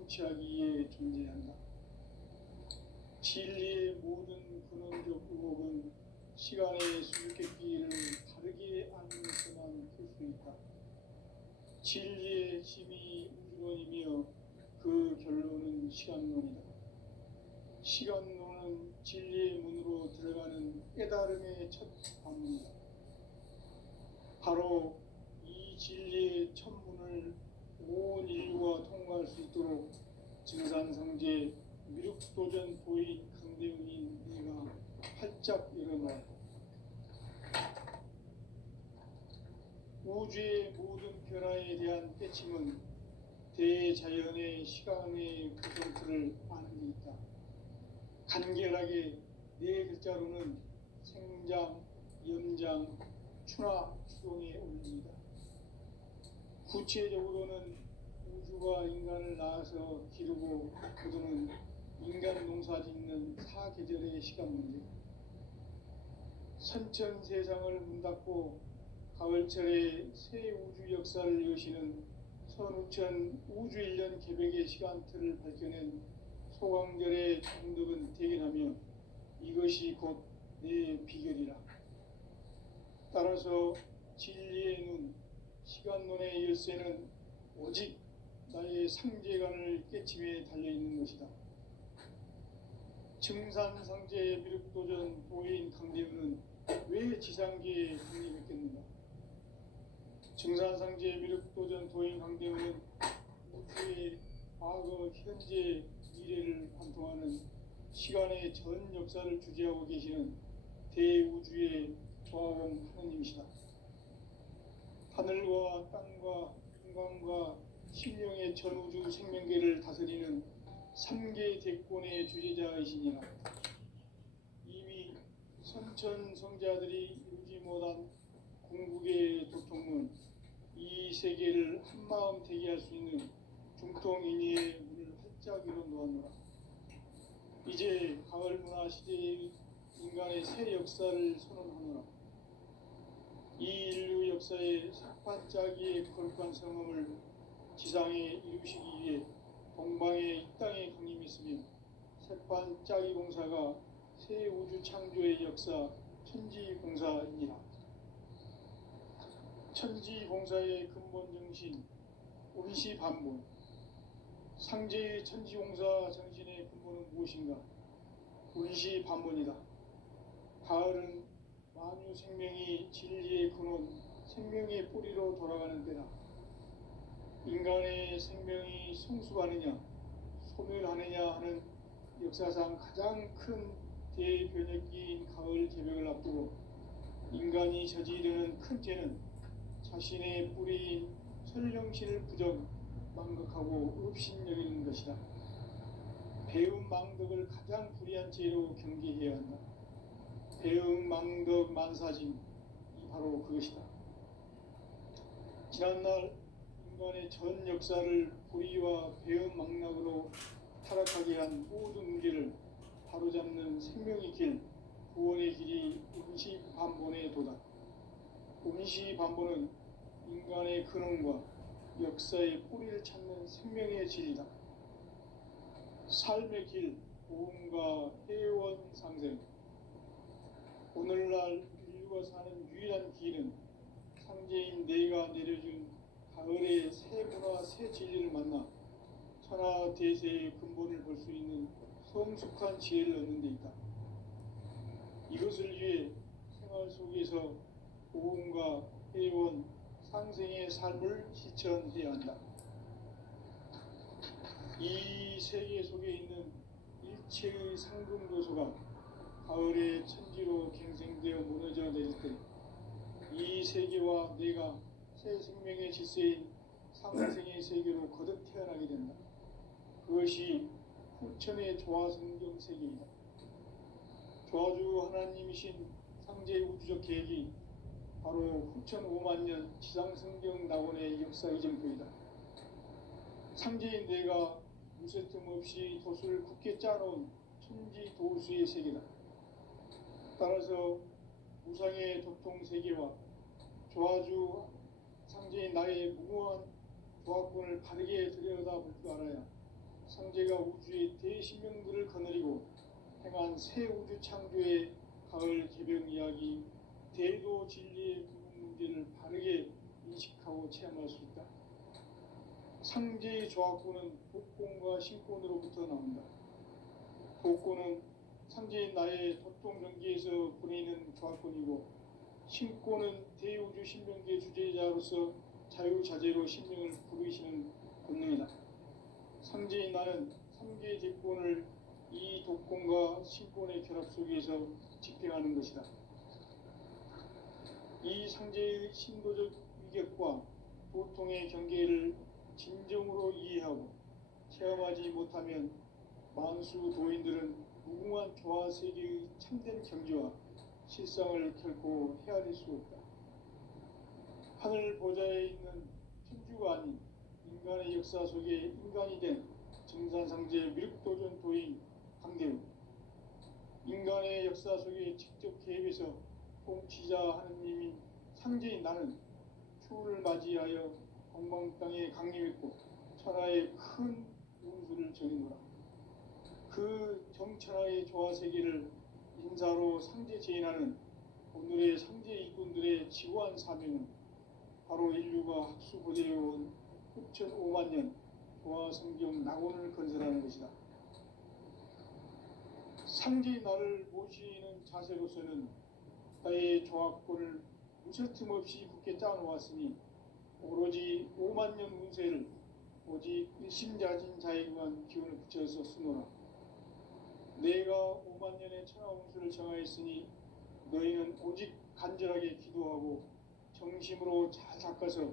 성취하기에 존재한다. 진리의 모든 근원적 의혹은 시간의 수수께끼를 다르게 알면서만 풀 수 있다. 진리의 핵심이 우주론이며 그 결론은 시간론이다. 시간론은 진리의 문으로 들어가는 깨달음의 첫 관문이다. 바로 이 진리의 첫 문을 온 인류가 통과할 수 있도록 증산성제 미륵도전 도인 강대훈인 네가 활짝 열어놓았다. 우주의 모든 변화에 대한 깨침은 대자연의 시간의 구성틀을 아는 데 있다. 간결하게 네 글자로는 생장, 연장, 추나 추동에 올립니다. 구체적으로는 우주가 인간을 낳아서 기르고 거두는 인간 농사 짓는 사계절의 시간 문제, 선천 세상을 문 닫고 가을철에 새 우주 역사를 여시는 선우천 우주일년 개백의 시간틀을 밝혀낸 소강절의 정덕은 대견하며 이것이 곧 내 비결이라. 따라서 진리의 눈, 시간론의 열쇠는 오직 나의 상제관을 깨침에 달려있는 것이다. 증산상제 미륵도전 도인 강대훈은 왜 지상계에 독립했겠는가? 증산상제 미륵도전 도인 강대훈은 우주의 과거, 현재, 미래를 관통하는 시간의 전 역사를 주재하고 계시는 대우주의 조화원 하느님이시다. 하늘과 땅과 인간과 신령의 전우주 생명계를 다스리는 3계 대권의 주재자이시니라. 이미 선천성자들이 이루지 못한 궁극의 도통문, 이 세계를 한마음 되게 할 수 있는 중통인의의 문을 활짝 열어 놓았노라. 이제 가을 문화 시대의 인간의 새 역사를 선언하노라. 이 인류 역사의 색반짝이의 거룩한 성음을 지상에 이루시기 위해 동방의 이 땅에 강림했으며 색반짝이 공사가 새 우주 창조의 역사 천지공사이니라. 천지공사의 근본 정신 운시반본, 상제의 천지공사 정신의 근본은 무엇인가? 운시반본이다. 가을은 만유 생명이 진리의 근원, 생명의 뿌리로 돌아가는 때다. 인간의 생명이 성숙하느냐, 소멸하느냐 하는 역사상 가장 큰 대변혁기인 가을 개벽을 앞두고 인간이 저지르는 큰 죄는 자신의 뿌리인 설령신을 부정, 망각하고 업신여기는 것이다. 배움 망덕을 가장 불의한 죄로 경계해야 한다. 배움 망덕 만사짐이 바로 그것이다. 지난날 인간의 전 역사를 불의와 배움 망락으로 타락하게 한 모든 문제를 바로잡는 생명의 길, 구원의 길이 운시반본의 도다. 운시반본은 인간의 근원과 역사의 뿌리를 찾는 생명의 진리다. 삶의 길, 보험과 해원 상생. 오늘날 인류가 사는 유일한 길은 상제인 내가 내려준 가을의 새 문화, 새 진리를 만나 천하 대세의 근본을 볼 수 있는 성숙한 지혜를 얻는 데 있다. 이것을 위해 생활 속에서 보험과 해원, 상생의 삶을 실천해야 한다. 이 세계 속에 있는 일체의 상금도소가 가을의 천지로 갱생되어 무너져 내릴 때 이 세계와 내가 새 생명의 질서인 상생의 세계로 거듭 태어나게 된다. 그것이 후천의 조화성경 세계이다. 조화주 하나님이신 상제 우주적 계획이 바로 후천 5만년 지상성경 낙원의 역사 이정표이다. 상제인 내가 무쇠 틈 없이 도수를 굳게 짜놓은 천지 도수의 세계다. 따라서 무상의 도통 세계와 조화주 상제인 나의 무모한 조화권을 바르게 들여다볼 줄 알아야 상제가 우주의 대신명들을 거느리고 행한 새 우주 창조의 가을 개병 이야기, 대도 진리의 구분 문제를 바르게 인식하고 체험할 수 있다. 상제의 조합구는 독곤과 신곤으로부터 나온다. 독곤은 상제인 나의 도통경기에서 보내는 조합권이고, 신곤은 대우주 신명기의 주제자로서 자유자재로 신명을 부르시는 권능이다. 상제인 나는 3개의 제권을 이 독곤과 신곤의 결합 속에서 집행하는 것이다. 이 상제의 신도적 위격과 도통의 경계를 진정으로 이해하고 체험하지 못하면 만수 도인들은 무궁한 조화세계의 참된 경지와 실상을 결코 헤아릴 수 없다. 하늘 보좌에 있는 천주가 아닌 인간의 역사 속에 인간이 된 정산상제 미륵도전 도인 강대우, 인간의 역사 속에 직접 개입해서 통치자 하느님인 상제인 나는 추후를 맞이하여 동방 땅에 강림했고 천하의 큰 운수를 정해노라. 그 정천하의 조화세계를 인사로 상제 제인하는 오늘의 상제 일꾼들의 지고한 사명은 바로 인류가 학수고대해온 9,5만 년 조화성경 낙원을 건설하는 것이다. 상제인 나를 모시는 자세로서는 나의 조합권을 무설틈 없이 굳게 짜놓았으니 오로지 5만 년 운세를 오직 일심자진 자에게만 기운을 붙여서 쓰노라. 내가 5만 년의 천하 운수를 정하였으니 너희는 오직 간절하게 기도하고 정심으로 잘 닦아서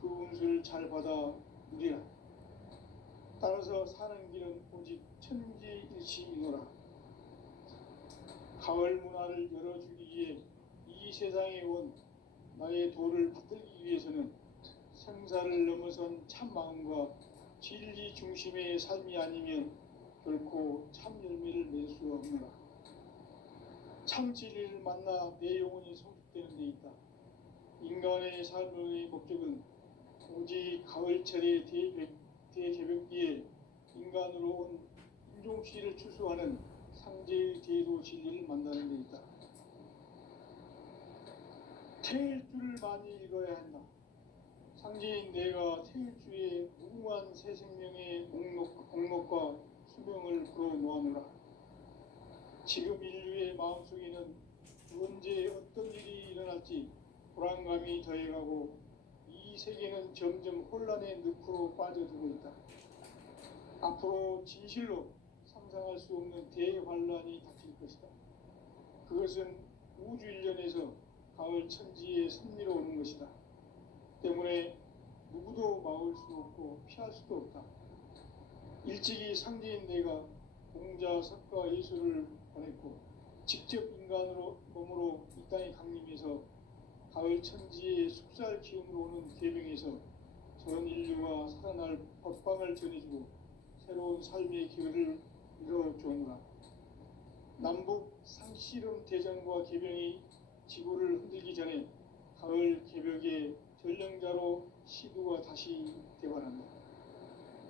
그 운수를 잘 받아 누리라. 따라서 사는 길은 오직 천지일시이노라. 가을 문화를 열어주기 위해 이 세상에 온 나의 도를 받들기 위해서는 생사를 넘어선 참 마음과 진리 중심의 삶이 아니면 결코 참 열매를 낼 수 없노라. 참 진리를 만나 내 영혼이 성숙되는 데 있다. 인간의 삶의 목적은 오직 가을철의 대개벽기에 인간으로 온 인종씨를 추수하는 상제의 대도 진리를 만나는 데 있다. 태일주를 많이 읽어야 한다. 상제인 내가 태일주의 무궁한 새 생명의 목록과 수명을 불어놓아노라. 지금 인류의 마음속에는 언제 어떤 일이 일어날지 불안감이 더해가고 이 세계는 점점 혼란의 늪으로 빠져들고 있다. 앞으로 진실로 상상할 수 없는 대환란이 닥칠 것이다. 그것은 우주 일련에서 가을 천지의 섭리로 오는 것이다. 때문에 누구도 막을 수 없고 피할 수도 없다. 일찍이 상제인 내가 공자, 석가, 예수를 보냈고 직접 인간으로 몸으로 이 땅에 강림해서 가을 천지의 숙살 기운으로 오는 계명에서 전 인류가 살아날 법방을 전해주고 새로운 삶의 기회를 이뤄주오노라. 남북 상씨름 대전과 계병이 지구를 흔들기 전에 가을 개벽의 전령자로 시두가 다시 대관한다.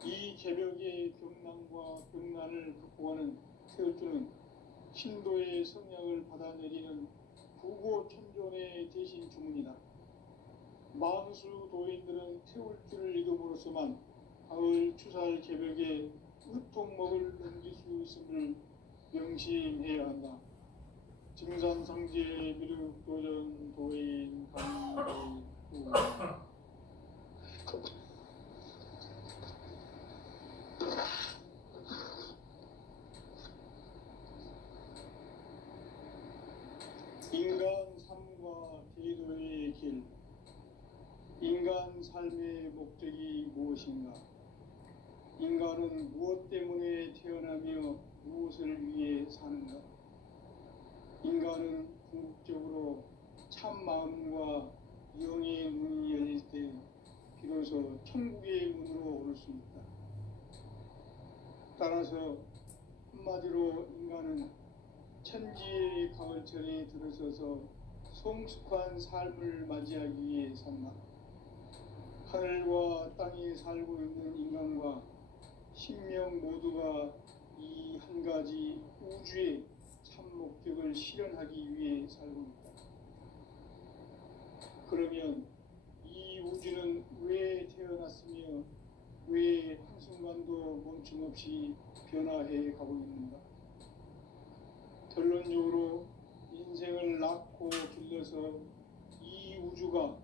이 개벽의 병난과 병난을 극복하는 태울주는 신도의 성약을 받아내리는 부고천존의 대신 주문이다. 만수 도인들은 태울주를 읽음으로써만 가을 추살 개벽에 으통먹을 넘길 수 있음을 명심해야 한다. 증산상제 미륵도전 도인 강대우. 인간 삶과 대도의 길. 인간 삶의 목적이 무엇인가? 인간은 무엇 때문에 태어나며 무엇을 위해 사는가? 인간은 궁극적으로 참 마음과 영의 문이 열릴 때 비로소 천국의 문으로 오를 수 있다. 따라서 한마디로 인간은 천지의 가을철에 들어서서 성숙한 삶을 맞이하기 위해 산다. 하늘과 땅에 살고 있는 인간과 신명 모두가 이 한 가지 우주의 참 목적을 실현하기 위해 살고 있다. 그러면 이 우주는 왜 태어났으며 왜 한순간도 멈춤없이 변화해 가고 있는가? 결론적으로 인생을 낳고 길러서 이 우주가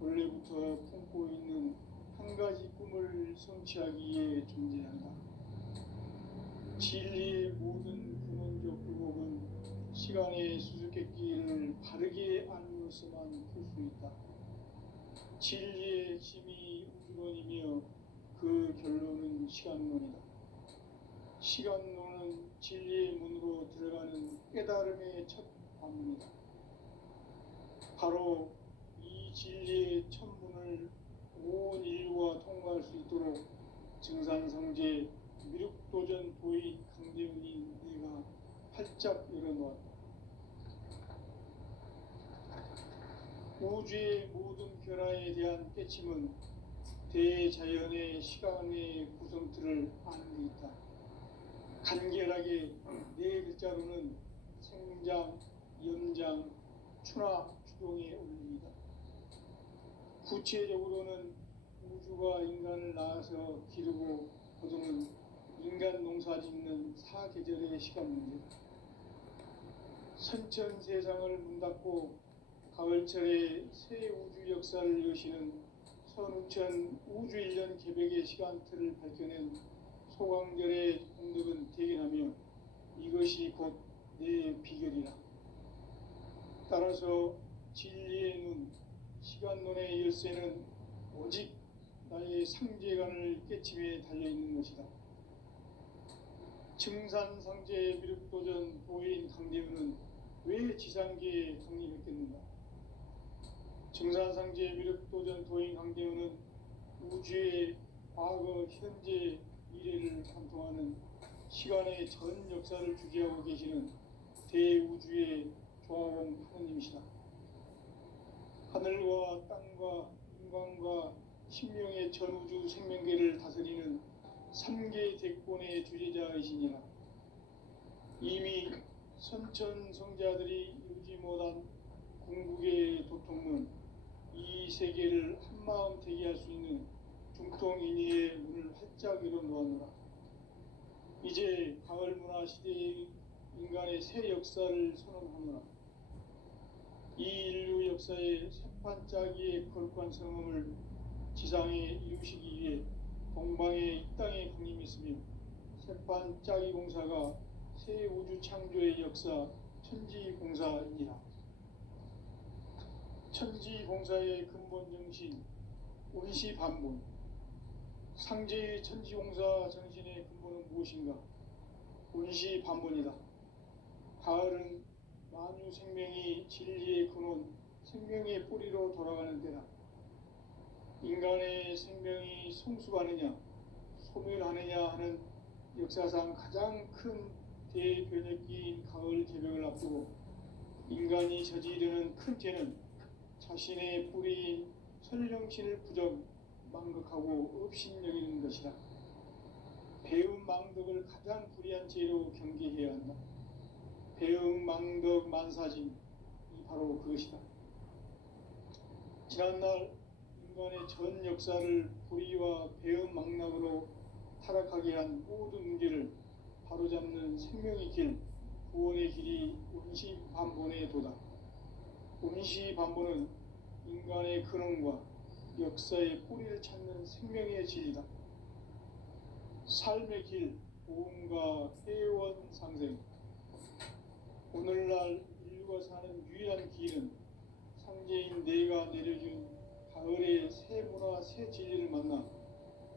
원래부터 품고 있는 한 가지 꿈을 성취하기 위해 존재한다. 진리의 모든 근원적 굴곡은 시간의 수수께끼를 바르게 알므로서만 풀 수 있다. 진리의 핵심이 우주론이며 그 결론은 시간론이다. 시간론은 진리의 문으로 들어가는 깨달음의 첫 관문이다. 바로 이 진리의 첫 문을 온 인류가 통과할 수 있도록 증산성제 미륵도전 도의 강대훈이 내가 활짝 열어놓았다. 우주의 모든 변화에 대한 깨침은 대자연의 시간의 구성틀을 아는 데 있다. 간결하게 네 글자로는 생장, 연장, 추나 추동의 원리이다. 구체적으로는 우주가 인간을 낳아서 기르고 거두는 인간 농사 짓는 사계절의 시간 문제다. 선천 세상을 문 닫고 가을철에 새 우주 역사를 여시는 선우천 우주 1년 개백의 시간틀을 밝혀낸 소강절의 공덕은 대견하며 이것이 곧 내 비결이라. 따라서 진리의 눈, 시간론의 열쇠는 오직 나의 상제관을 깨침에 달려있는 것이다. 증산상제의 미륵도전 도인 강대훈은 왜 지상계에 강림했겠는가? 증산상제의 미륵도전 도인 강대훈은 우주의 과거, 현재, 미래를 관통하는 시간의 전 역사를 주재하고 계시는 대우주의 조화원 하느님이시다. 하늘과 땅과 인간과 신명의 전우주 생명계를 다스리는 3개 대권의 주제자이시니라. 이미 선천성자들이 이루지 못한 궁극의 도통문, 이 세계를 한마음 되게 할 수 있는 중통인의의 문을 활짝 열어놓았노라. 이제 가을 문화 시대의 인간의 새 역사를 선언하노라. 이 인류 역사의 새판짜기의 거룩한 성음을 지상에 이루시기 위해 동방에 이 땅에 강림했으며 새판짜기 공사가 새 우주 창조의 역사 천지공사이니라. 천지공사의 근본 정신 운시반본. 상제의 천지공사 정신의 근본은 무엇인가? 운시반본이다. 가을은 만유 생명이 진리의 근원, 생명의 뿌리로 돌아가는 때다. 인간의 생명이 성숙하느냐, 소멸하느냐 하는 역사상 가장 큰 대변혁기인 가을 개벽을 앞두고 인간이 저지르는 큰 죄는 자신의 뿌리인 설령신을 부정, 망극하고 업신여기는 것이다. 배움 망덕을 가장 불의한 죄로 경계해야 한다. 배움 망덕 만사진이 바로 그것이다. 지난날 인간의 전 역사를 불의와 배움 망락으로 타락하게 한 모든 문제를 바로잡는 생명의 길, 구원의 길이 운시반본의 도다. 운시반본은 인간의 근원과 역사의 뿌리를 찾는 생명의 진리다. 삶의 길, 보험과 회원 상생. 오늘날 인류가 사는 유일한 길은 상제인 내가 내려준 가을의 새 문화, 새 진리를 만나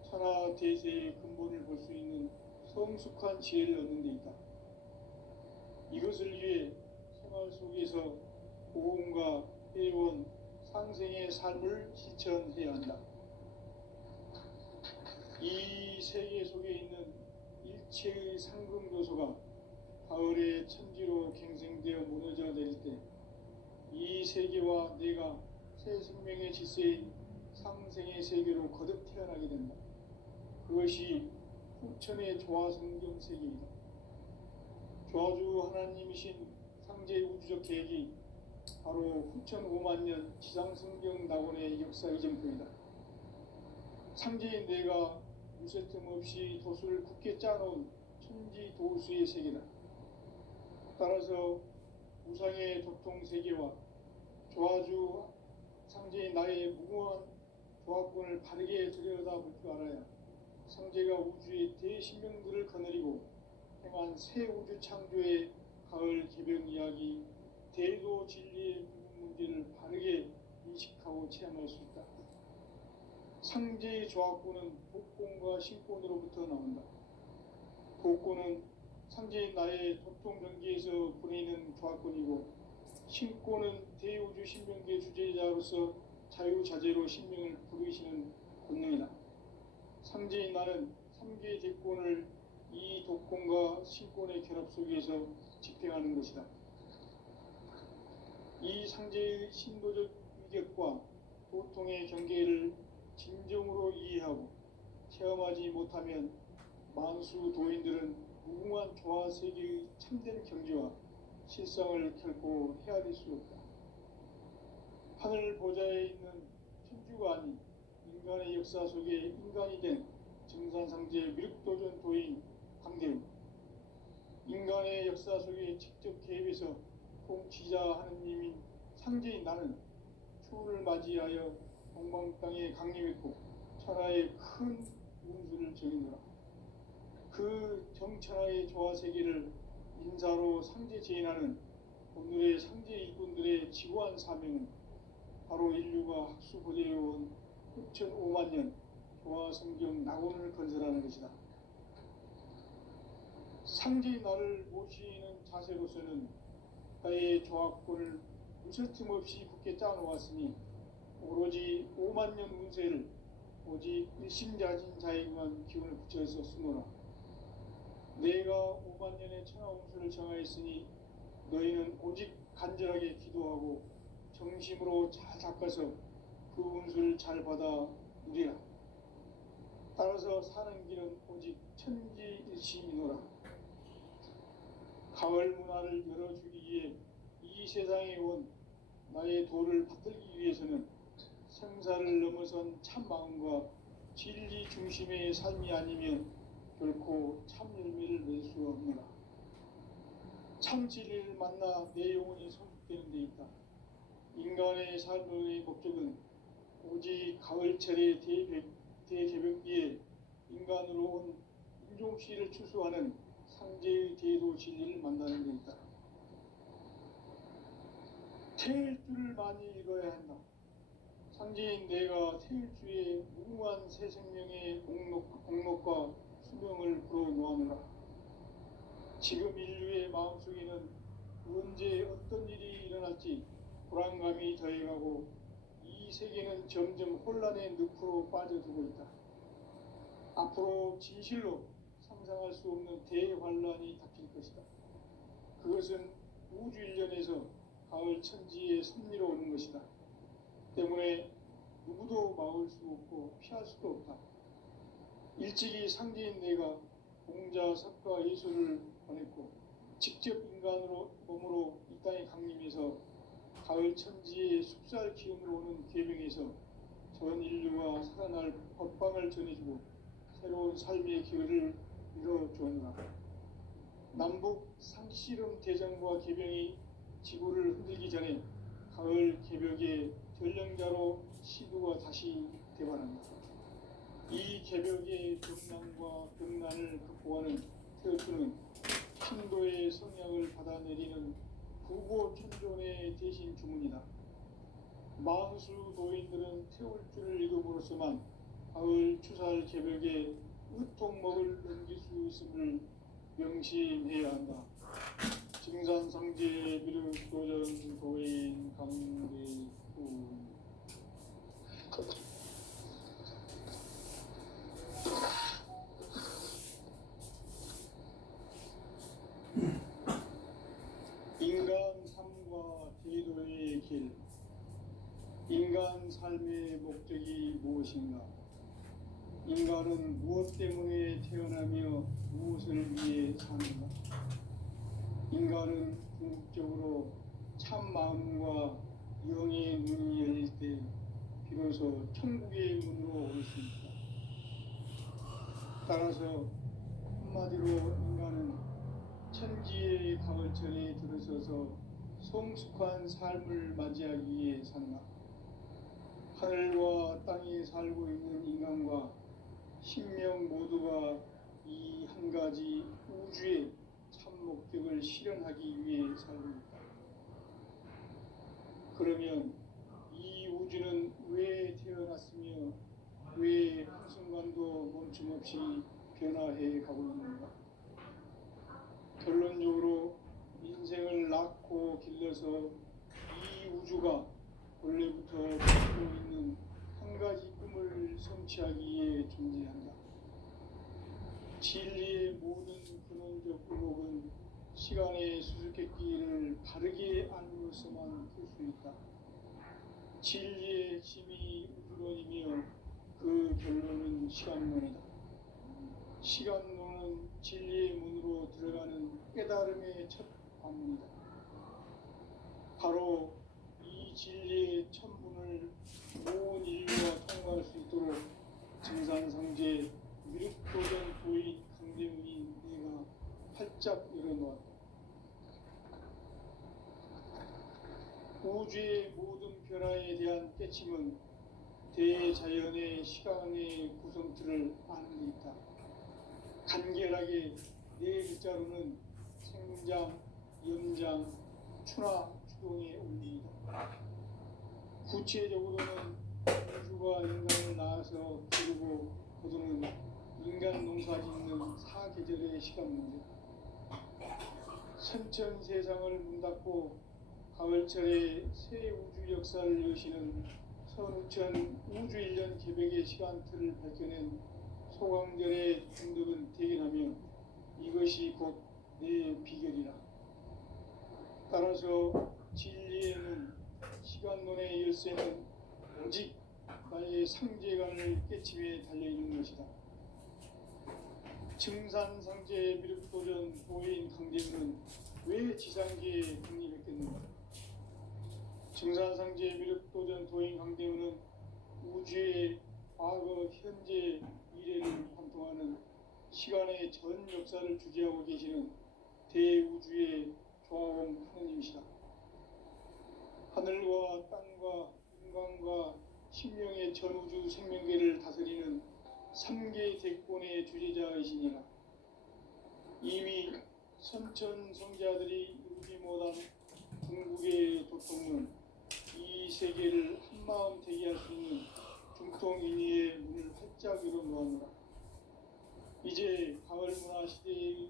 천하 대세의 근본을 볼 수 있는 성숙한 지혜를 얻는 데 있다. 이것을 위해 생활 속에서 보험과 회원, 상생의 삶을 실천해야 한다. 이 세계 속에 있는 일체의 상금 요소가 가을의 천지로 갱생되어 무너져 내릴 때 이 세계와 내가 새 생명의 질서인 상생의 세계로 거듭 태어나게 된다. 그것이 후천의 조화성경 세계이다. 조화주 하나님이신 상제 우주적 계획이 바로 후천 5만 년 지상성경 낙원의 역사 이전표이다. 상제인 내가 무쇠 틈 없이 도수를 굳게 짜놓은 천지 도수의 세계다. 따라서 우상의 도통 세계와 조화주 상제인 나의 무궁한 조화권을 바르게 들여다볼 줄 알아야 상제가 우주의 대신명들을 거느리고 행한 새 우주 창조의 가을 개변 이야기, 대도 진리의 부분 문제를 바르게 인식하고 체험할 수 있다. 상제의 조화권은 복권과 신권으로부터 나온다. 복권은 상제인 나의 도통 경계에서 보내는 조화권이고, 신권은 대우주 신명계 주제자로서 자유자재로 신명을 부르시는 권능이다. 상제인 나는 3개의 대권을 이 독권과 신권의 결합 속에서 집행하는 것이다. 이 상제의 신도적 위격과 도통의 경계를 진정으로 이해하고 체험하지 못하면 만수 도인들은 무궁한 조화 세계의 참된 경지와 실상을 결코 헤아릴 수 없다. 하늘 보좌에 있는 천주가 아닌 인간의 역사 속에 인간이 된 증산상제 미륵도전 도인 강대우, 인간의 역사 속에 직접 개입해서 통치자 하느님인 상제인 나는 추운을 맞이하여 동방 땅에 강림했고 천하의 큰 운수를 정의노라. 그 정천하의 조화 세계를 인사로 상제 제인하는 오늘의 상제 이분들의 지구한 사명은 바로 인류가 학수 보존해온 6,5만 년 조화 성경 낙원을 건설하는 것이다. 상제인 나를 모시는 자세로서는 나의 조화권을 무쇠틈 없이 굳게 짜놓았으니 오로지 5만 년 운세를 오직 일심자진 자에게만 기운을 붙여서 쓰노라. 내가 5만 년의 천하 운수를 정하였으니 너희는 오직 간절하게 기도하고 정심으로 잘 닦아서 그 운수를 잘 받아 누리라. 따라서 사는 길은 오직 천지일심이노라. 가을 문화를 열어주기 위해 이 세상에 온 나의 도를 받들기 위해서는 생사를 넘어선 참 마음과 진리 중심의 삶이 아니면 결코 참 열매를 낼 수 없노라. 참 진리를 만나 내 영혼이 성숙되는 데 있다. 인간의 삶의 목적은 오직 가을철의 대개벽기에 인간으로 온 인종씨를 추수하는 상제의 대도 진리를 만나는 데 있다. 태일주를 많이 읽어야 한다. 상제인 내가 태일주의 무궁한 새 생명의 공록과 수명을 불어놓아노라. 지금 인류의 마음속에는 언제 어떤 일이 일어날지 불안감이 더해가고 이 세계는 점점 혼란의 늪으로 빠져들고 있다. 앞으로 진실로 상상할 수 없는 대환란이 닥칠 것이다. 그것은 우주 일련에서 가을 천지의 섭리로 오는 것이다. 때문에 누구도 막을 수 없고 피할 수도 없다. 일찍이 상제인 내가 공자, 석가, 예수를 보냈고 직접 인간으로 몸으로 이 땅에 강림해서 가을 천지의 숲살 기운으로 오는 계명에서 전 인류가 살아날 법방을 전해주고 새로운 삶의 기회를 이뤄주었노라. 남북 상씨름 대전과 개병이 지구를 흔들기 전에 가을 개벽의 전령자로 시두가 다시 대반한다. 이 개벽의 경난과 병난을 극복하는 태어주는 신도의 성향을 받아내리는 부고천존의 대신 주문이다. 만수 도인들은 태울주를 읽음으로써만 가을 추살 개벽에 으통먹을 넘길 수 있음을 명심해야 한다. 증산상제 미륵도전 도인 강대훈. 인간 삶과 제도의 길. 인간 삶의 목적이 무엇인가? 인간은 무엇 때문에 태어나며 무엇을 위해 사는가? 인간은 궁극적으로 참 마음과 영의 눈이 열릴 때 비로소 천국의 문으로 올 수 있다. 따라서 한마디로 인간은 천지의 가을철에 들어서서 성숙한 삶을 맞이하기 위해 산다. 하늘과 땅에 살고 있는 인간과 신명 모두가 이 한 가지 우주의 참 목적을 실현하기 위해 살고 있다. 그러면 이 우주는 왜 태어났으며 왜 한순간도 멈춤없이 변화해 가고 있는가? 결론적으로 인생을 낳고 길러서 이 우주가 원래부터 가지고 있는 한 가지 꿈을 성취하기 위해 존재한다. 진리의 모든 근원적 의혹은 시간의 수수께끼를 바르게 알므로서만 풀 수 있다. 진리의 핵심이 우주론이며 그 결론은 시간론이다. 시간론은 진리의 문으로 들어가는 깨달음의 첫 관문이다. 바로 이 진리의 천문을 온 인류가 통과할 수 있도록 증산상제 미륵도전 도인 강대문이 내가 활짝 열어놓았다. 우주의 모든 변화에 대한 깨침은 대자연의 시간의 구성틀을 아는 데 있다. 간결하게 네 글자로는 생장, 연장, 추나 추동의 원리이다. 구체적으로는 우주가 인간을 낳아서 기르고 거두는 인간 농사 짓는 사계절의 시간 문제. 선천 세상을 문 닫고 가을철에 새 우주 역사를 여시는 선우천 우주 1년 계백의 시간틀을 밝혀낸 소강절의 중독은 대견하며 이것이 곧 내 비결이라. 따라서 진리에는 시간론의 열쇠는 오직 나의 상제관을 깨침에 달려있는 것이다. 증산상제 미륵도전 도인 강대문은 왜 지상계에 독립했겠는가? 증산상제 미륵도전 도인 강대문은 우주의 과거, 현재, 미래를 관통하는 시간의 전 역사를 주재하고 계시는 대우주의 조화원 하느님이시다. 하늘과 땅과 인간과 신명의 전우주 생명계를 다스리는 3개 대권의 주제자이시니라. 이미 선천 성자들이 이루지 못한 궁극의 도통은 이 세계를 한마음 되게 할 수 있는 중통인의의 문을 활짝 열어놓았노라. 이제 가을 문화 시대의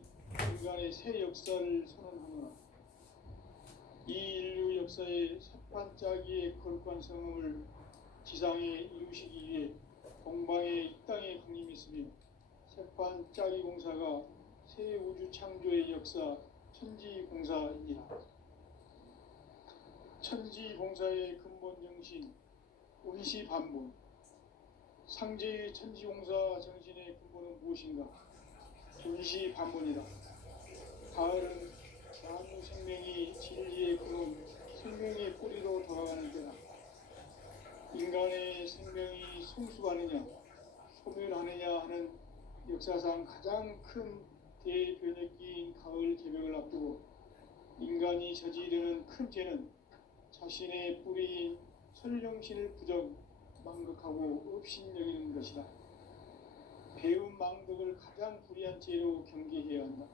인간의 새 역사를 선언하노라. 이 인류 역사의 새반짝이의 거룩한 성음을 지상에 이루시기 위해 동방에 이 땅에 강림했으며 새반짝이 공사가 새 우주 창조의 역사 천지공사이니라. 천지공사의 근본 정신 운시반본. 상제의 천지공사 정신의 근본은 무엇인가? 운시반본이다. 가을은 만물 생명이 진리의 근원, 생명의 뿌리로 돌아가는 때다. 인간의 생명이 성숙하느냐, 소멸하느냐 하는 역사상 가장 큰 대변혁기인 가을 개벽을 앞두고 인간이 저지르는 큰 죄는 자신의 뿌리인 설령신을 부정, 망극하고 업신여기는 것이다. 배움 망덕을 가장 불의한 죄로 경계해야 한다.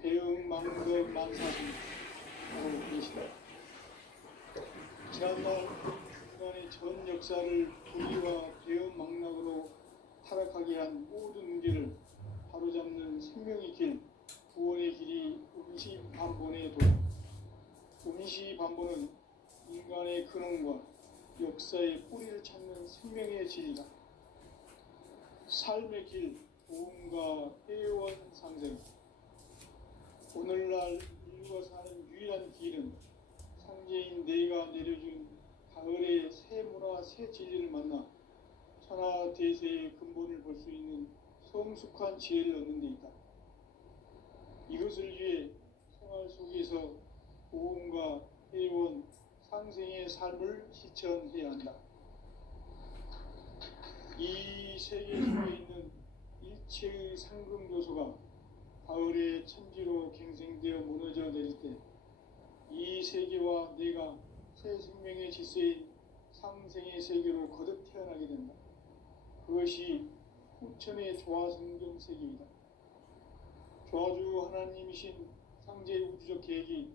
배움 망덕 만사심 바로 이것이다. 지난날 인간의 전 역사를 불의와 배움 망락으로 타락하게 한 모든 문제를 바로잡는 생명의 길, 구원의 길이 운시반본의 도. 운시반본은 인간의 근원과 역사의 뿌리를 찾는 생명의 진리다. 삶의 길, 도움과 애원상생. 오늘날 인류가 사는 유일한 길은 상제인 내가 내려준 가을의 새 문화, 새 진리를 만나 천하 대세의 근본을 볼 수 있는 성숙한 지혜를 얻는 데 있다. 이것을 위해 생활 속에서 보험과 회원, 상생의 삶을 실천해야 한다. 이 세계 속에 있는 일체의 상금 요소가 가을의 천지로 갱생되어 무너져 내릴 때 이 세계와 내가 새 생명의 질서인 상생의 세계로 거듭 태어나게 된다. 그것이 후천의 조화성경 세계이다. 조화주 하나님이신 상제 우주적 계획이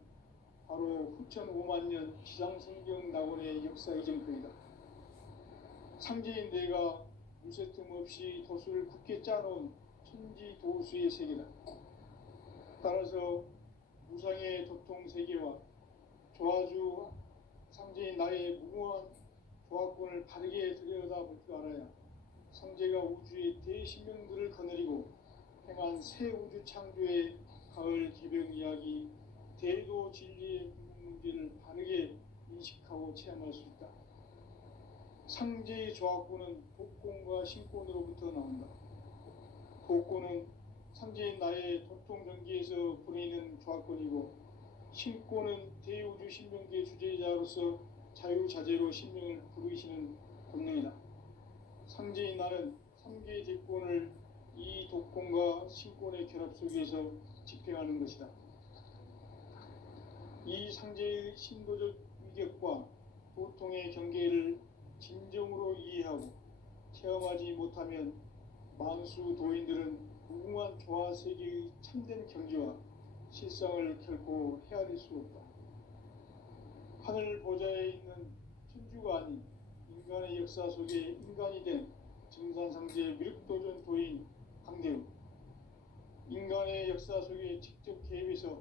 바로 후천 5만 년 지상성경 낙원의 역사 이정표이다. 상제인 내가 무쇠틈 없이 도수를 굳게 짜놓은 천지 도수의 세계다. 따라서 무상의 도통 세계와 조화주 상제인 나의 무궁한 조화권을 바르게 들여다볼 줄 알아야 상제가 우주의 대신명들을 거느리고 행한 새 우주 창조의 가을 개벽 이야기, 대도 진리의 문제를 바르게 인식하고 체험할 수 있다. 상제의 조화권은 복권과 신권으로부터 나온다. 복권은 상제인 나의 도통 전기에서 보내는 조화권이고, 신권은 대우주 신명기의 주제자로서 자유자재로 신명을 부르시는 권능이다. 상제인 나는 3개의 대권을 이 독권과 신권의 결합 속에서 집행하는 것이다. 이 상제의 신도적 위격과 도통의 경계를 진정으로 이해하고 체험하지 못하면 만수 도인들은 무궁한 조화세계의 참된 경지와 실상을 결코 헤아릴 수 없다. 하늘 보좌에 있는 천주가 아닌 인간의 역사 속에 인간이 된 증산상제의 미륵도전 도인 강대우, 인간의 역사 속에 직접 개입해서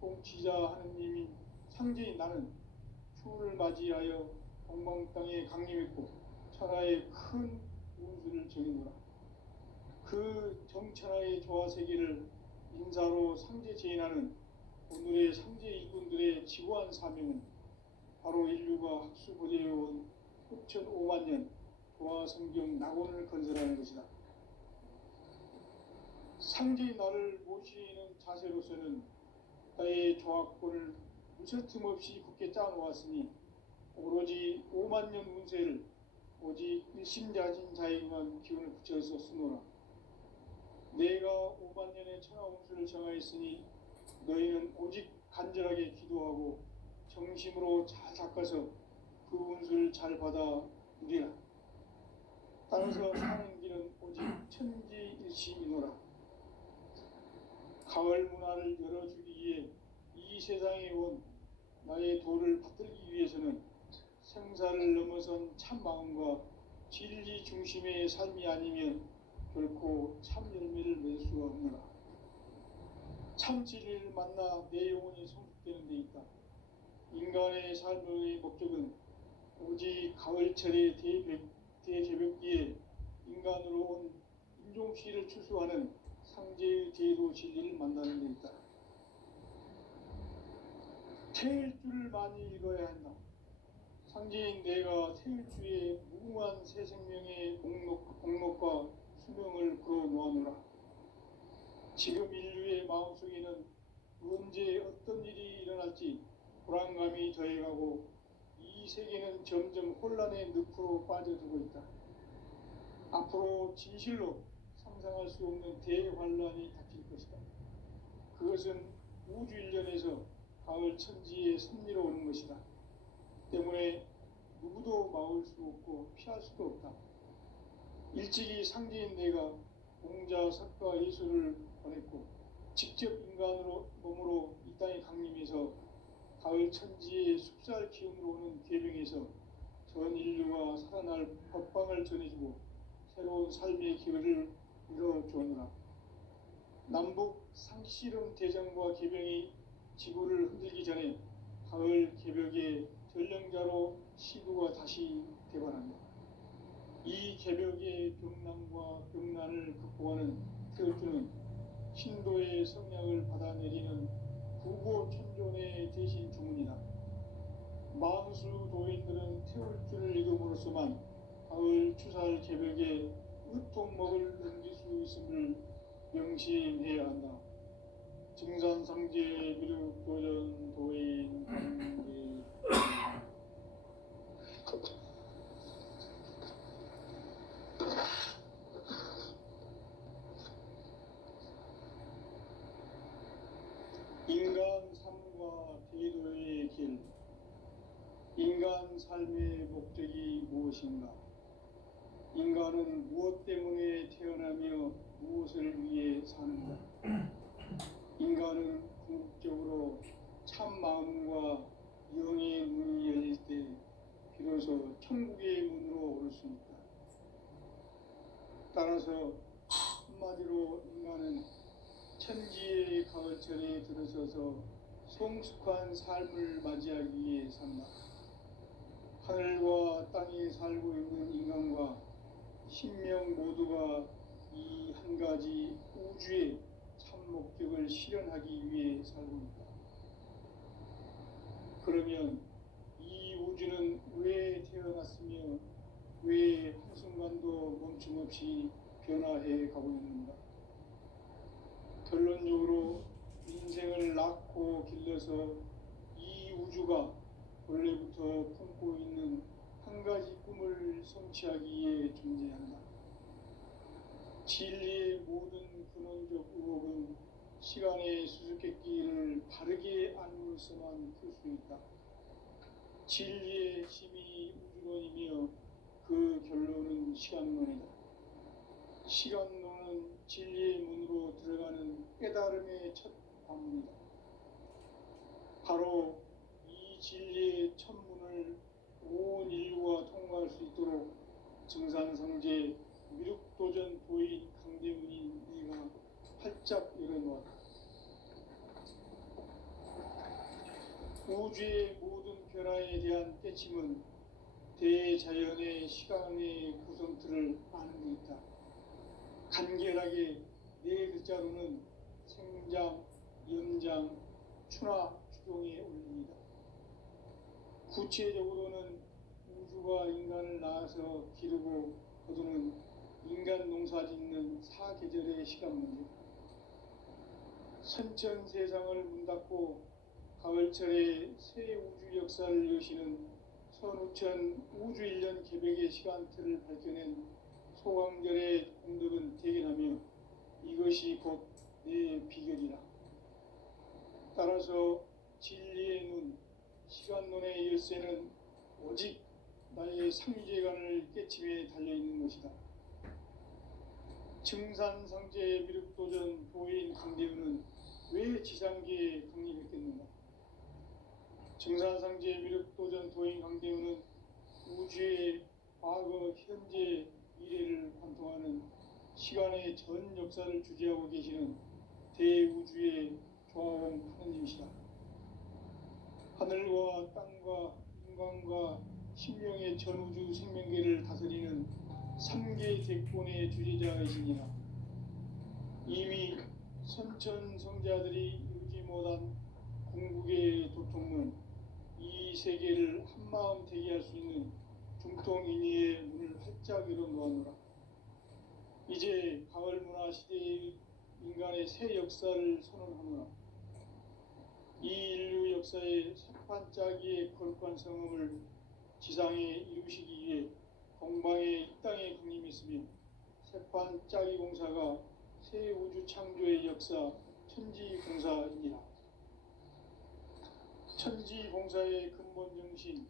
통치자 하느님인 상제인 나는 추운을 맞이하여 동방 땅에 강림했고 천하의 큰 운수를 정해노라. 그 정천하의 조화세계를 인사로 상제 제인하는 오늘의 상제 일꾼들의 지고한 사명은 바로 인류가 학수고대해온 후천 5만 년 조화성경 낙원을 건설하는 것이다. 상제의 나를 모시는 자세로서는 나의 조화권을 무쇠틈 없이 굳게 짜놓았으니 오로지 5만 년 운세를 오직 일심자진 자에게만 기운을 붙여서 쓰노라. 내가 5만 년의 천하 운수를 정하였으니 너희는 오직 간절하게 기도하고 정심으로 잘 닦아서 그 운수를 잘 받아 누리라. 따라서 사는 길은 오직 천지일심이노라. 가을 문화를 열어주기 위해 이 세상에 온 나의 도를 받들기 위해서는 생사를 넘어선 참 마음과 진리 중심의 삶이 아니면 결코 참 열매를 맺을 수가 없노라. 참 진리를 만나 내 영혼이 성숙되는 데 있다. 인간의 삶의 목적은 오직 가을철의 대개벽기에 인간으로 온 인종시를 추수하는 상제의 제도 진리를 만나는 데 있다. 태일 줄을 많이 읽어야 한다. 상제인 내가 태일주의 무궁한 새 생명의 목록과 수명을 풀어 놓아노라. 지금 인류의 마음속에는 언제 어떤 일이 일어날지 불안감이 더해가고 이 세계는 점점 혼란의 늪으로 빠져들고 있다. 앞으로 진실로 상상할 수 없는 대환란이 닥칠 것이다. 그것은 우주 일련에서 가을 천지의 섭리로 오는 것이다. 때문에 누구도 막을 수 없고 피할 수도 없다. 일찍이 상제인 내가 공자, 석가, 예수를 보냈고 직접 인간으로 몸으로 이 땅에 강림해서 가을 천지의 숲살 기운으로 오는 계명에서 전 인류가 살아날 법방을 전해주고 새로운 삶의 기회를 이뤄주오노라. 남북 상씨름 대전과 계병이 지구를 흔들기 전에 가을 개벽의 전령자로 시구가 다시 되관한다. 이 개벽의 병난과 병난을 극복하는 태울주는 신도의 성량을 받아내리는 구고천존의 대신 주문이다. 만수 도인들은 태울주를 읽음으로써만 가을 추살 개벽에 으통먹을 넘길 수 있음을 명심해야 한다. 증산상제 미륵 도전 도인 관계 인간 삶과 대도의 길. 인간 삶의 목적이 무엇인가? 인간은 무엇 때문에 태어나며 무엇을 위해 사는가? 인간은 궁극적으로 참 마음과 영의 문이 열릴 때 비로소 천국의 문으로 오를 수 있다. 따라서 한마디로 인간은 천지의 가을철에 들어서서 성숙한 삶을 맞이하기 위해 산다. 하늘과 땅에 살고 있는 인간과 신명 모두가 이 한 가지 우주의 참 목적을 실현하기 위해 살고 있다. 그러면 이 우주는 왜 태어났으며 왜 한순간도 멈춤없이 변화해 가고 있는가? 결론적으로 인생을 낳고 길러서 이 우주가 원래부터 품고 있는 한 가지 꿈을 성취하기 위해 존재한다. 진리의 모든 근원적 의혹은 시간의 수수께끼를 바르게 알고서만 풀 수 있다. 진리의 힘이 우주론이며 그 결론은 시간론이다. 시간론은 진리의 문으로 들어가는 깨달음의 첫 관문이다. 바로 이 진리의 첫 문을 온 인류가 통과할 수 있도록 증산상제 미륵도전 도인 강대문인 네가 활짝 열어놓았다. 우주의 모든 변화에 대한 깨침은 대자연의 시간의 구성틀을 아는 데 있다. 간결하게 네 글자로는 생장, 연장, 추나 추동에 올립니다. 구체적으로는 우주가 인간을 낳아서 기르고 거두는 인간 농사 짓는 사계절의 시간 문제. 선천 세상을 문 닫고 가을철에 새 우주 역사를 여시는 선우천 우주 1년 개벽의 시간틀을 밝혀낸 소강절의 공덕은 대견하며 이것이 곧 내 비결이라. 따라서 진리의 눈, 시간론의 열쇠는 오직 나의 상제관을 깨침에 달려있는 것이다. 증산상제 미륵도전 도인 강대우는 왜 지상계에 강림했겠는가? 증산상제 미륵도전 도인 강대우는 우주의 과거, 현재, 미래를 관통하는 시간의 전 역사를 주재하고 계시는 대우주의 조화원 하느님이시다. 하늘과 땅과 인간과 신명의 전우주 생명계를 다스리는 3계 대권의 주재자이시니라. 이미 선천성자들이 이루지 못한 궁극의 도통문, 이 세계를 한마음 되게 할 수 있는 중통인의의 문을 활짝 열어놓았노라. 이제 가을 문화 시대의 인간의 새 역사를 선언하노라. 이 인류 역사의 새판짜기의 거룩한 성음을 지상에 이루시기 위해 공방에 이 땅에 강림했으며 새판짜기 공사가 새 우주 창조의 역사 천지공사이니라. 천지공사의 근본 정신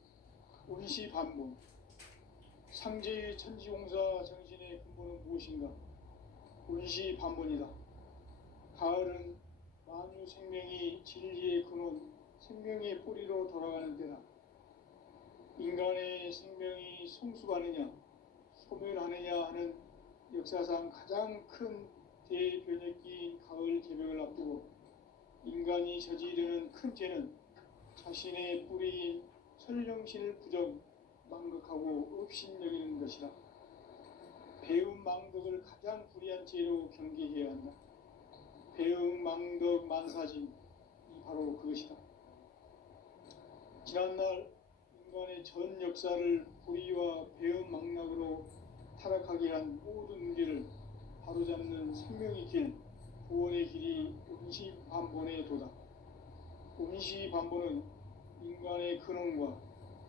운시반본. 상제의 천지공사 정신의 근본은 무엇인가? 운시반본이다. 가을은 만유 생명이 진리의 근원, 생명의 뿌리로 돌아가는 때다. 인간의 생명이 성숙하느냐, 소멸하느냐 하는 역사상 가장 큰 대변혁기인 가을 개벽을 앞두고 인간이 저지르는 큰 죄는 자신의 뿌리인 설령신을 부정, 망극하고 업신여기는 것이다. 배움 망덕을 가장 불의한 죄로 경계해야 한다. 배움 망덕 만사진, 이 바로 그것이다. 지난날 인간의 전 역사를 불의와 배은망락으로 타락하게 한 모든 문제를 바로잡는 생명의 길, 구원의 길이 운시반본에 도다. 운시반본은 인간의 근원과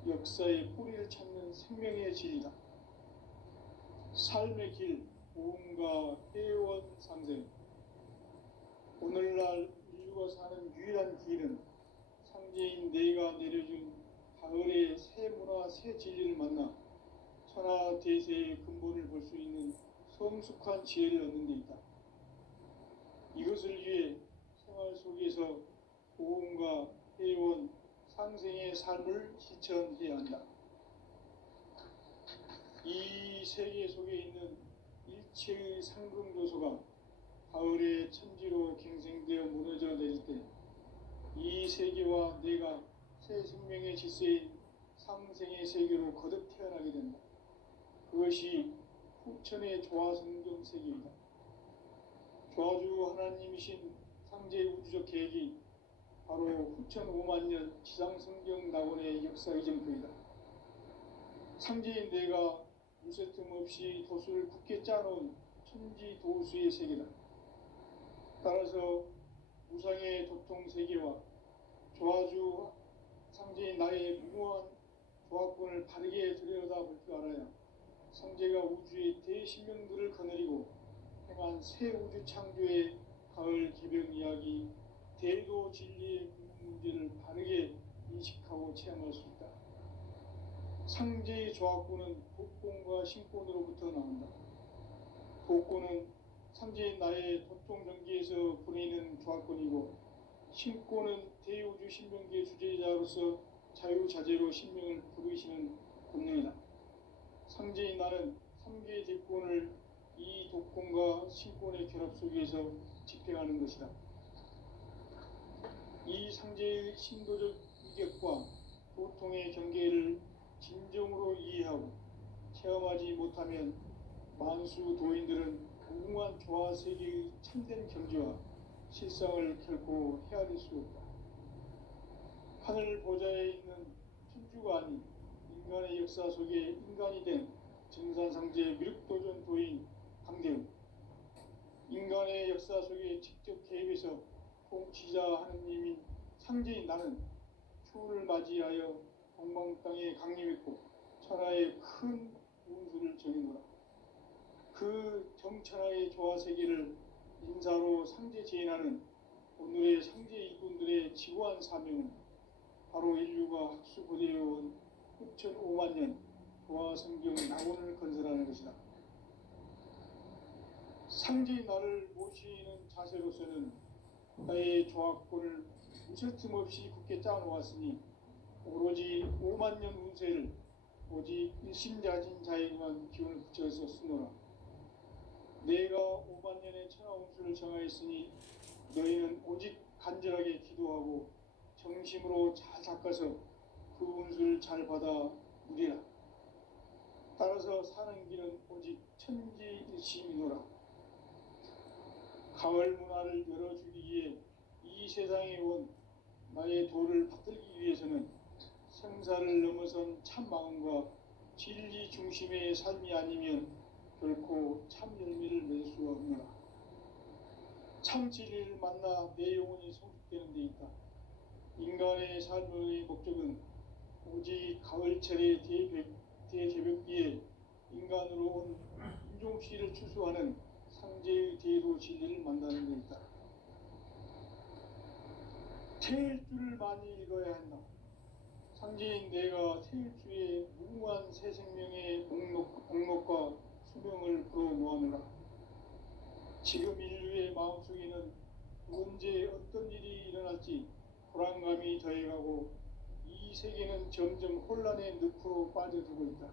역사의 뿌리를 찾는 생명의 진리다. 삶의 길, 보험과 회원 상생. 오늘날 인류가 사는 유일한 길은 상제인 내가 내려준 가을의 새 문화, 새 진리를 만나 천하 대세의 근본을 볼 수 있는 성숙한 지혜를 얻는 데 있다. 이것을 위해 생활 속에서 보험과 회원, 상생의 삶을 실천해야 한다. 이 세계 속에 있는 일체의 상승조소가 가을의 천지로 갱생되어 무너져 내릴 때 이 세계와 내가 새 생명의 질서인 상생의 세계로 거듭 태어나게 된다. 그것이 후천의 조화성경 세계이다. 조화주 하나님이신 상제의 우주적 계획이 바로 후천 5만년 지상성경 낙원의 역사의 전표이다. 상제인 내가 무쇠틈 없이 도수를 굳게 짜놓은 천지 도수의 세계다. 따라서 무상의 도통 세계와 조화주 상제인 나의 무모한 조합권을 바르게 들여다볼 줄 알아야 상제가 우주의 대신명들을 거느리고 행한 새 우주 창조의 가을 개병 이야기, 대도 진리의 문제를 바르게 인식하고 체험할 수 있다. 상제의 조합권은 복권과 신권으로부터 나온다. 복권은 상제인 나의 도통 전기에서 보내는 조합권이고, 신권은 대우주 신명기의 주제자로서 자유자재로 신명을 부르시는 권능이다. 상제인 나는 3개의 대권을 이 독권과 신권의 결합 속에서 집행하는 것이다. 이 상제의 신도적 위격과 도통의 경계를 진정으로 이해하고 체험하지 못하면 만수 도인들은 무궁한 조화 세계의 참된 경지와 실상을 결코 헤아릴 수 없다. 하늘 보좌에 있는 천주가 아닌 인간의 역사 속에 인간이 된 정산상제 미륵도전 도인 강대우, 인간의 역사 속에 직접 개입해서 통치자 하느님인 상제인 나는 추운을 맞이하여 동방 땅에 강림했고 천하의 큰 운수를 정해노라. 그 정천하의 조화 세계를 인사로 상제 제인하는 오늘의 상제 일꾼들의 지구한 사명은 바로 인류가 학수고대해온 후천 5만년 조화 성경 낙원을 건설하는 것이다. 상제인 나를 모시는 자세로서는 나의 조합권을 무쇠틈 없이 굳게 짜놓았으니 오로지 5만년 운세를 오직 일심자진 자에게만 기운을 붙여서 쓰노라. 내가 5만년의 천하 운수를 정하였으니 너희는 오직 간절하게 기도하고 정심으로 잘 닦아서 그 운수를 잘 받아 누리라. 따라서 사는 길은 오직 천지일심이노라. 가을 문화를 열어주기 위해 이 세상에 온 나의 도를 받들기 위해서는 생사를 넘어선 참 마음과 진리 중심의 삶이 아니면 결코 참 열매를 맺을 수가 없노라. 참 진리를 만나 내 영혼이 성숙되는 데 있다. 인간의 삶의 목적은 오직 가을철의 대개벽기에 인간으로 온 인종씨를 추수하는 상제의 대도 진리를 만나는 데 있다. 태일주를 많이 읽어야 한다. 상제인 내가 태일주의 무궁한 새 생명의 목록과 수명을 불어모아노라. 지금 인류의 마음속에는 언제 어떤 일이 일어날지 불안감이 더해가고 이 세계는 점점 혼란의 늪으로 빠져들고 있다.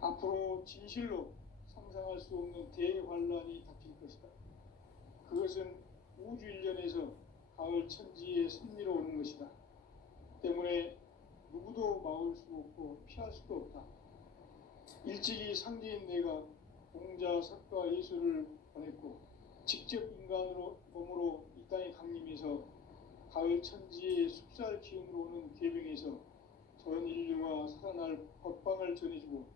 앞으로 진실로 상상할 수 없는 대환란이 닥칠 것이다. 그것은 우주 일련에서 가을 천지에 승리로 오는 것이다. 때문에 누구도 막을 수 없고 피할 수도 없다. 일찍이 상제인 내가 공자, 석가, 예수를 보냈고 직접 인간으로 몸으로 이 땅에 강림해서 가을 천지의 숲살 기운으로 오는 계병에서 전 인류가 살아날 법방을 전해주고